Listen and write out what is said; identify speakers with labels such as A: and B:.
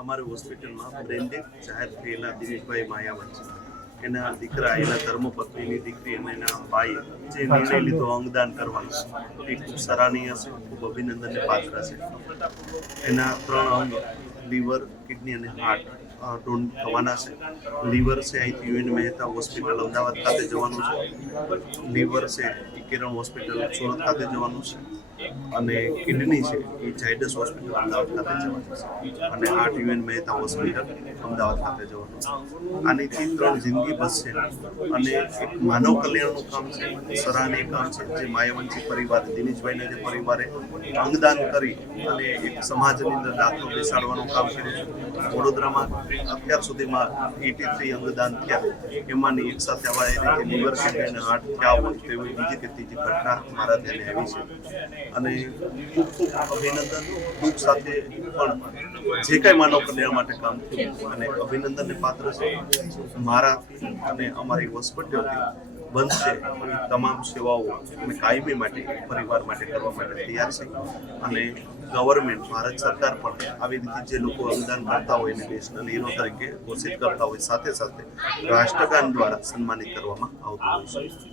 A: અમારી હોસ્પિટલમાં બ્રેન્ડેડ જાહેર થયેલા દિનેશભાઈ માયાવત છે એના દીકરા એના ધર્મપત્નીની દીકરી અને એના ભાઈ જે નિર્ણય લીધો અંગદાન કરવાનો એ ખૂબ સરાહનીય છે ખૂબ અભિનંદનને પાત્ર છે. એના ત્રણ અંગ લીવર કિડની અને હાર્ટ ડોન થવાના છે. લીવર છે અહીંથી યુએન મહેતા હોસ્પિટલ અમદાવાદ ખાતે જવાનું છે. લીવર છે કિરણ હોસ્પિટલ સુરત ખાતે જવાનું છે. અને કિડની છે, એ ઝાયડસ હોસ્પિટલ અમદાવાદ ખાતે જવાનું છે. અને heart U N Mehta hospital Ahmedabad ખાતે જવાનું. છે આનીથી ત્રણ જિંદગી બસશે અને એક માનવ કલ્યાણનું કામ છે, સરાહનીય કામ છે, જે માયાવંશી પરિવાર, દિનેશભાઈના જે પરિવારે અંગદાન કરી અને એક સમાજની અંદર દાખલો બેસાડવાનું કામ કર્યું છે. વડોદરામાં અત્યાર સુધીમાં એટી થ્રી અંગદાન થયા. એમાંની એક સાથે આવા લીવર અને હાર્ટ થયા હોય તેવી બીજી કે ત્રીજી ઘટના મારા ધ્યાને આવી છે. અને ખૂબ ખૂબ અભિનંદન દુઃખ સાથે પણ જે કાંઈ માનવ કલ્યાણ માટે કામ થયું અને અભિનંદનને પાત્ર છે, મારા અને અમારી હોસ્પિટલથી બનશે તમામ સેવાઓ અમે કાયમી માટે, પરિવાર માટે કરવા માટે તૈયાર છે અને ગવર્મેન્ટ ભારત સરકાર પણ આવી રીતે જે લોકો અનુદાન કરતા હોય એને નેશનલ હીરો તરીકે ઘોષિત કરતા હોય સાથે સાથે રાષ્ટ્રગાન દ્વારા સન્માનિત કરવામાં આવતું હોય છે.